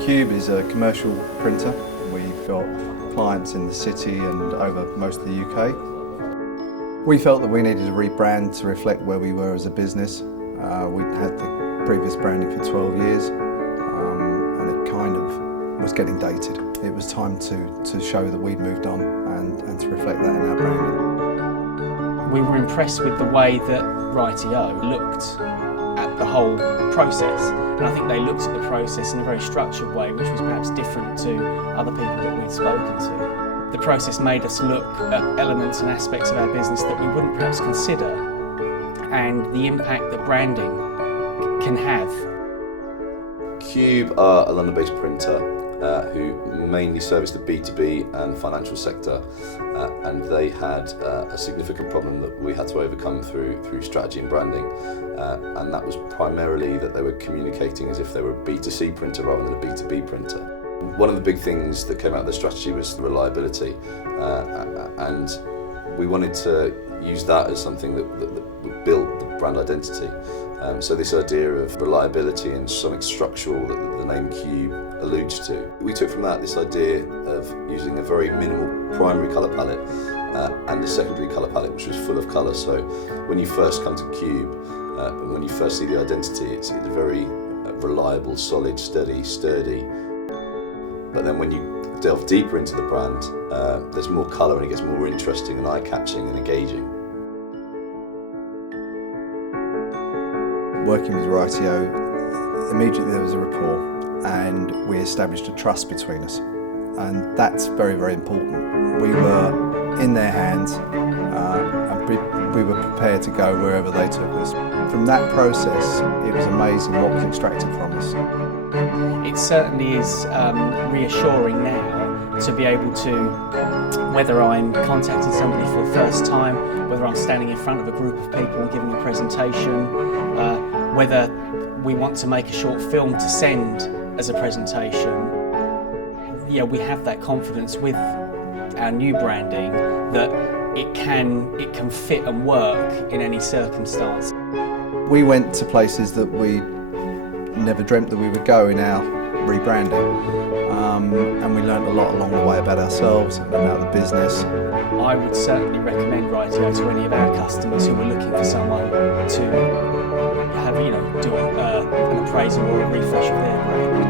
Kube is a commercial printer. We've got clients in the city and over most of the UK. We felt that we needed to rebrand to reflect where we were as a business. We'd had the previous branding for 12 years and it kind of was getting dated. It was time to show that we'd moved on and to reflect that in our branding. We were impressed with the way that Rightio looked at the whole process, and I think they looked at the process in a very structured way, which was perhaps different to other people that we'd spoken to. The process made us look at elements and aspects of our business that we wouldn't perhaps consider, and the impact that branding can have. Kube are a London-based printer who mainly service the B2B and financial sector, and they had a significant problem that we had to overcome through strategy and branding, and that was primarily that they were communicating as if they were a B2C printer rather than a B2B printer. One of the big things that came out of the strategy was reliability, and we wanted to use that as something that would build the brand identity. So this idea of reliability and something structural that the name Kube alludes to. We took from that this idea of using a very minimal primary colour palette and a secondary colour palette which was full of colour. So when you first come to Kube, when you first see the identity, it's very reliable, solid, steady, sturdy. But then when you delve deeper into the brand, there's more colour and it gets more interesting and eye-catching and engaging. Working with Rightio, immediately there was a rapport and we established a trust between us, and that's very, very important. We were in their hands and we were prepared to go wherever they took us. From that process, it was amazing what was extracted from us. It certainly is reassuring now to be able to, whether I'm contacting somebody for the first time, whether I'm standing in front of a group of people and giving a presentation, whether we want to make a short film to send as a presentation. Yeah, we have that confidence with our new branding that it can fit and work in any circumstance. We went to places that we never dreamt that we would go in our rebranding, and we learned a lot along the way about ourselves and about the business. I would certainly recommend Rightio to any of our customers who are looking for someone to have, do an appraisal or a refresh of their brand.